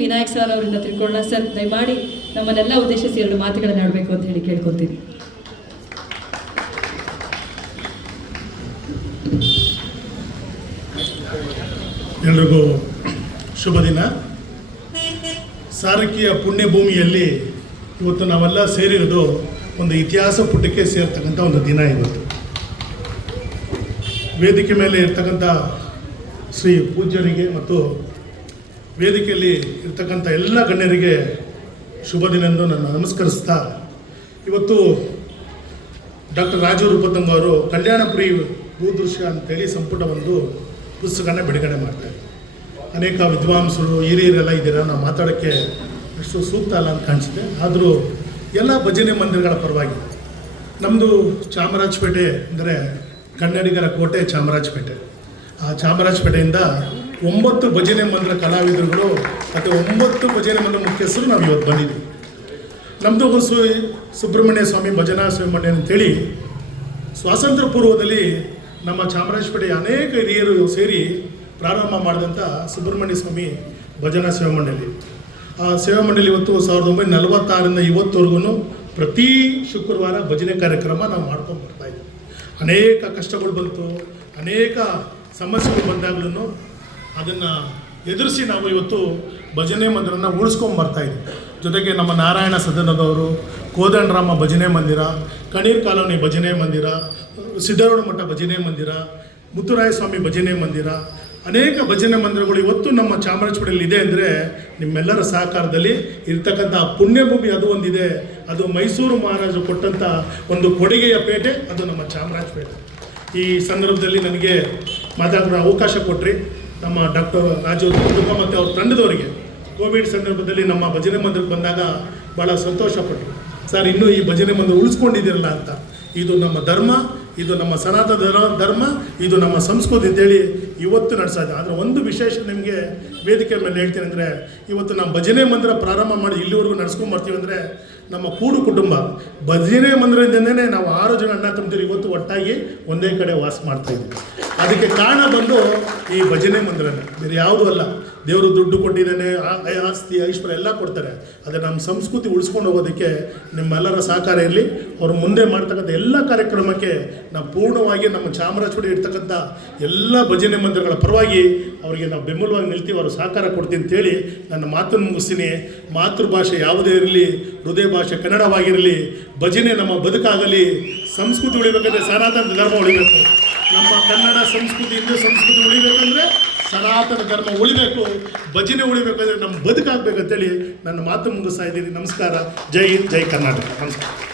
Vinayak sir ಅವರಿಂದ ತಿಳ್ಕೊಳ್ಳೋಣ. Sir ದಯಮಾಡಿ ನಮ್ಮನ್ನೆಲ್ಲ ಉದ್ದೇಶಿಸಿ ಎರಡು ಮಾತುಗಳನ್ನು ಆಡಬೇಕು ಅಂತ ಹೇಳಿ ಕೇಳ್ಕೊತೀನಿ. ಎಲ್ರಿಗೂ ಶುಭ ದಿನ. ಸಾರಕಿಯ ಪುಣ್ಯಭೂಮಿಯಲ್ಲಿ ಇವತ್ತು ನಾವೆಲ್ಲ ಸೇರಿರೋದು ಒಂದು ಇತಿಹಾಸ ಪುಟಕ್ಕೆ ಸೇರ್ತಕ್ಕಂಥ ಒಂದು ದಿನ. ಇವತ್ತು ವೇದಿಕೆ ಮೇಲೆ ಇರ್ತಕ್ಕಂಥ ಶ್ರೀ ಪೂಜ್ಯರಿಗೆ ಮತ್ತು ವೇದಿಕೆಯಲ್ಲಿ ಇರ್ತಕ್ಕಂಥ ಎಲ್ಲ ಗಣ್ಯರಿಗೆ ಶುಭ ದಿನ ಎಂದು ನಾನು ನಮಸ್ಕರಿಸ್ತಾ, ಇವತ್ತು ಡಾಕ್ಟರ್ ರಾಜು ರೂಪತಂಗ ಅವರು ಕಲ್ಯಾಣಪುರಿ ಭೂದೃಶ್ಯ ಅಂತೇಳಿ ಸಂಪುಟ ಒಂದು ಪುಸ್ತಕನ ಬಿಡುಗಡೆ ಮಾಡ್ತಾರೆ. ಅನೇಕ ವಿದ್ವಾಂಸರು ಹಿರಿಯರೆಲ್ಲ ಇದ್ದೀರ, ನಾವು ಮಾತಾಡೋಕ್ಕೆ ಅಷ್ಟು ಸೂಕ್ತ ಅಲ್ಲ ಅಂತ ಕಾಣಿಸುತ್ತೆ. ಆದರೂ ಎಲ್ಲ ಭಜನೆ ಮಂದಿರಗಳ ಪರವಾಗಿ ನಮ್ಮದು ಚಾಮರಾಜಪೇಟೆ ಅಂದರೆ ಕನ್ನಡಿಗರ ಕೋಟೆ ಚಾಮರಾಜಪೇಟೆ. ಆ ಚಾಮರಾಜಪೇಟೆಯಿಂದ 9 ಭಜನೆ ಮಂದಿರ ಕಲಾವಿದರುಗಳು ಮತ್ತು 9 ಭಜನೆ ಮಂದಿರ ಮುಖ್ಯಸ್ಥರು ನಾವು ಇವತ್ತು ಬಂದಿದ್ದೀವಿ. ನಮ್ಮದು ಸುಬ್ರಹ್ಮಣ್ಯ ಸ್ವಾಮಿ ಭಜನಾ ಶಿವಮಂಡಳಿ ಅಂತೇಳಿ ಸ್ವಾತಂತ್ರ್ಯ ಪೂರ್ವದಲ್ಲಿ ನಮ್ಮ ಚಾಮರಾಜಪೇಟೆಯ ಅನೇಕ ಹಿರಿಯರು ಸೇರಿ ಪ್ರಾರಂಭ ಮಾಡಿದಂಥ ಸುಬ್ರಹ್ಮಣ್ಯ ಸ್ವಾಮಿ ಭಜನಾ ಸೇವಾ ಮಂಡಳಿ. ಆ ಸೇವಾ ಮಂಡಳಿ ಇವತ್ತು 1946ರಿಂದ ಇವತ್ತವರೆಗೂ ಪ್ರತಿ ಶುಕ್ರವಾರ ಭಜನೆ ಕಾರ್ಯಕ್ರಮ ನಾವು ಮಾಡ್ಕೊಂಡು ಬರ್ತಾಯಿದ್ದೀವಿ. ಅನೇಕ ಕಷ್ಟಗಳು ಬಂತು, ಅನೇಕ ಸಮಸ್ಯೆಗಳು ಬಂದಾಗಲೂ ಅದನ್ನು ಎದುರಿಸಿ ನಾವು ಇವತ್ತು ಭಜನೆ ಮಂದಿರನ ಉಳಿಸ್ಕೊಂಡು ಬರ್ತಾಯಿದ್ದೀವಿ. ಜೊತೆಗೆ ನಮ್ಮ ನಾರಾಯಣ ಸದನದವರು, ಕೋದಂಡರಾಮ ಭಜನೆ ಮಂದಿರ, ಕಣೀರ್ ಕಾಲೋನಿ ಭಜನೆ ಮಂದಿರ, ಸಿದ್ದರೂಢ ಮಠ ಭಜನೆ ಮಂದಿರ, ಮುತ್ತುರಾಯ ಸ್ವಾಮಿ ಭಜನೆ ಮಂದಿರ, ಅನೇಕ ಭಜನೆ ಮಂದಿರಗಳು ಇವತ್ತು ನಮ್ಮ ಚಾಮರಾಜಪೇಟೆಯಲ್ಲಿ ಇದೆ. ಅಂದರೆ ನಿಮ್ಮೆಲ್ಲರ ಸಹಕಾರದಲ್ಲಿ ಇರ್ತಕ್ಕಂಥ ಪುಣ್ಯಭೂಮಿ ಅದು ಒಂದಿದೆ. ಅದು ಮೈಸೂರು ಮಹಾರಾಜರು ಕೊಟ್ಟಂಥ ಒಂದು ಕೊಡುಗೆಯ ಪೇಟೆ, ಅದು ನಮ್ಮ ಚಾಮರಾಜಪೇಟೆ. ಈ ಸಂದರ್ಭದಲ್ಲಿ ನನಗೆ ಮಾತಾಡೋ ಅವಕಾಶ ಕೊಟ್ಟರೆ ನಮ್ಮ ಡಾಕ್ಟರ್ ರಾಜು ಕುಟುಂಬ ಮತ್ತು ಅವ್ರ ತಂಡದವರಿಗೆ ಕೋವಿಡ್ ಸಂದರ್ಭದಲ್ಲಿ ನಮ್ಮ ಭಜನೆ ಮಂದಿರಕ್ಕೆ ಬಂದಾಗ ಭಾಳ ಸಂತೋಷಪಟ್ಟರು. ಸರ್, ಇನ್ನೂ ಈ ಭಜನೆ ಮಂದಿರ ಉಳಿಸ್ಕೊಂಡಿದ್ದೀರಲ್ಲ ಅಂತ. ಇದು ನಮ್ಮ ಧರ್ಮ, ಇದು ನಮ್ಮ ಸನಾತನ ಧರ್ಮ, ಇದು ನಮ್ಮ ಸಂಸ್ಕೃತಿ ಅಂತೇಳಿ ಇವತ್ತು ನಡೆಸೋದು. ಆದರೆ ಒಂದು ವಿಶೇಷ ನಿಮಗೆ ವೇದಿಕೆ ಮೇಲೆ ಹೇಳ್ತೀನಿ ಅಂದರೆ, ಇವತ್ತು ನಮ್ಮ ಭಜನೆ ಮಂದಿರ ಪ್ರಾರಂಭ ಮಾಡಿ ಇಲ್ಲಿವರೆಗೂ ನಡೆಸ್ಕೊಂಬರ್ತೀವಿ ಅಂದರೆ ನಮ್ಮ ಕೂಡು ಕುಟುಂಬ ಭಜನೆ ಮಂದಿರದಿಂದನೇ ನಾವು 6 ಜನ ಅಣ್ಣ ತಮ್ಮದಿರು ಇವತ್ತು ಒಟ್ಟಾಗಿ ಒಂದೇ ಕಡೆ ವಾಸ ಮಾಡ್ತಾಯಿದ್ದೀವಿ. ಅದಕ್ಕೆ ಕಾರಣ ಬಂದು ಈ ಭಜನೆ ಮಂದಿರನೇ, ಬೇರೆ ಯಾವುದೂ ಅಲ್ಲ. ದೇವರು ದುಡ್ಡು ಕೊಟ್ಟಿದ್ದಾನೆ, ಆಸ್ತಿ ಐಶ್ವರ್ಯ ಎಲ್ಲ ಕೊಡ್ತಾರೆ. ಆದರೆ ನಮ್ಮ ಸಂಸ್ಕೃತಿ ಉಳಿಸ್ಕೊಂಡು ಹೋಗೋದಕ್ಕೆ ನಿಮ್ಮೆಲ್ಲರ ಸಹಕಾರ ಇರಲಿ. ಅವರು ಮುಂದೆ ಮಾಡ್ತಕ್ಕಂಥ ಎಲ್ಲ ಕಾರ್ಯಕ್ರಮಕ್ಕೆ ನಾವು ಪೂರ್ಣವಾಗಿ ನಮ್ಮ ಚಾಮರಾಜಪೇಟೆ ಇರ್ತಕ್ಕಂಥ ಎಲ್ಲ ಭಜನೆ ಮಂದಿರಗಳ ಪರವಾಗಿ ಅವರಿಗೆ ನಾವು ಬೆಂಬಲವಾಗಿ ನಿಲ್ತೀವಿ, ಅವರು ಸಹಕಾರ ಕೊಡ್ತೀನಿ ಅಂತೇಳಿ ನನ್ನ ಮಾತನ್ನು ಮುಗಿಸ್ತೀನಿ. ಮಾತೃಭಾಷೆ ಯಾವುದೇ ಇರಲಿ, ಹೃದಯ ಭಾಷೆ ಕನ್ನಡವಾಗಿರಲಿ, ಭಜನೆ ನಮ್ಮ ಬದುಕಾಗಲಿ. ಸಂಸ್ಕೃತಿ ಉಳಿಬೇಕಂದ್ರೆ ಸನಾತನ ಧರ್ಮ ಉಳಿಬೇಕು. ನಮ್ಮ ಕನ್ನಡ ಸಂಸ್ಕೃತಿ, ಹಿಂದೂ ಸಂಸ್ಕೃತಿ ಉಳಿಬೇಕಂದ್ರೆ ಸನಾತನ ಧರ್ಮ ಉಳಿಬೇಕು. ಭಜನೆ ಉಳಿಬೇಕಂದ್ರೆ ನಮ್ಮ ಬದುಕಾಗಬೇಕಂತೇಳಿ ನನ್ನ ಮಾತು ಮುಗಿಸ್ತಾ ಇದ್ದೀನಿ. ನಮಸ್ಕಾರ. ಜೈ ಹಿಂದ್, ಜೈ ಕರ್ನಾಟಕ. ನಮಸ್ಕಾರ.